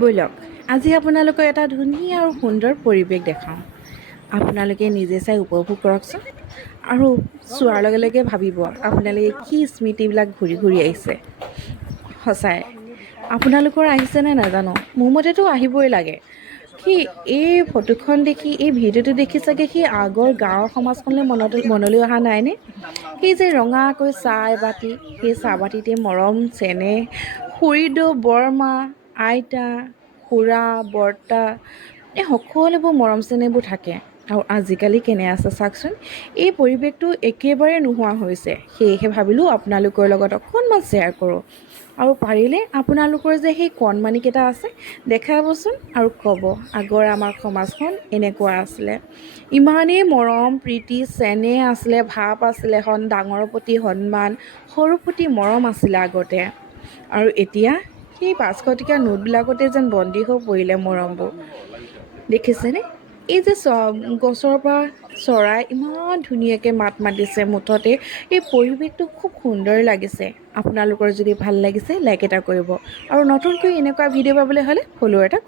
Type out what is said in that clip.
ব'লক আজি আপোনালোকক এটা ধুনীয়া আৰু সুন্দৰ পৰিৱেশ দেখাওঁ। আপোনালোকে নিজে চাই উপভোগ কৰকচোন আৰু চোৱাৰ লগে লগে ভাবিব আপোনালোকে কি স্মৃতিবিলাক ঘূৰি ঘূৰি আহিছে। সঁচাই আপোনালোকৰ আহিছেনে নাজানো, মোৰ মতেতো আহিবই লাগে। সি এই ফটোখন দেখি এই ভিডিঅ'টো দেখি চাগে সি আগৰ গাঁৱৰ সমাজখনলৈ মনলৈ অহা নাইনে? সেই যে ৰঙাকৈ চাহ এবাতি, সেই চাহবাতিতে মৰম চেনেহ, খুৰীদেউ বৰমা আইতা খুৰা বৰ্তা এই সকলোবোৰ মৰম চেনেহবোৰ থাকে। আৰু আজিকালি কেনে আছে চাওকচোন, এই পৰিৱেশটো একেবাৰে নোহোৱা হৈছে। সেয়েহে ভাবিলোঁ আপোনালোকৰ লগত অকণমান শ্বেয়াৰ কৰোঁ আৰু পাৰিলে আপোনালোকৰ যে সেই কণমানিকেইটা আছে দেখাবচোন আৰু ক'ব আগৰ আমাৰ সমাজখন এনেকুৱা আছিলে, ইমানেই মৰম প্ৰীতি চেনেহ আছিলে, ভাৱ আছিলে, ডাঙৰৰ প্ৰতি সন্মান, সৰুৰ প্ৰতি মৰম আছিলে আগতে। আৰু এতিয়া সেই 500 টকীয়া নোটবিলাকতে যেন বন্দী হৈ পৰিলে মৰমবোৰ। দেখিছেনে এই যে গছৰ পৰা চৰাই ইমান ধুনীয়াকৈ মাত মাতিছে, মুঠতে এই পৰিৱেশটো খুব সুন্দৰ লাগিছে। আপোনালোকৰ যদি ভাল লাগিছে লাইক এটা কৰিব আৰু নতুনকৈ এনেকুৱা ভিডিঅ' পাবলৈ হ'লে ফ'ল' এটা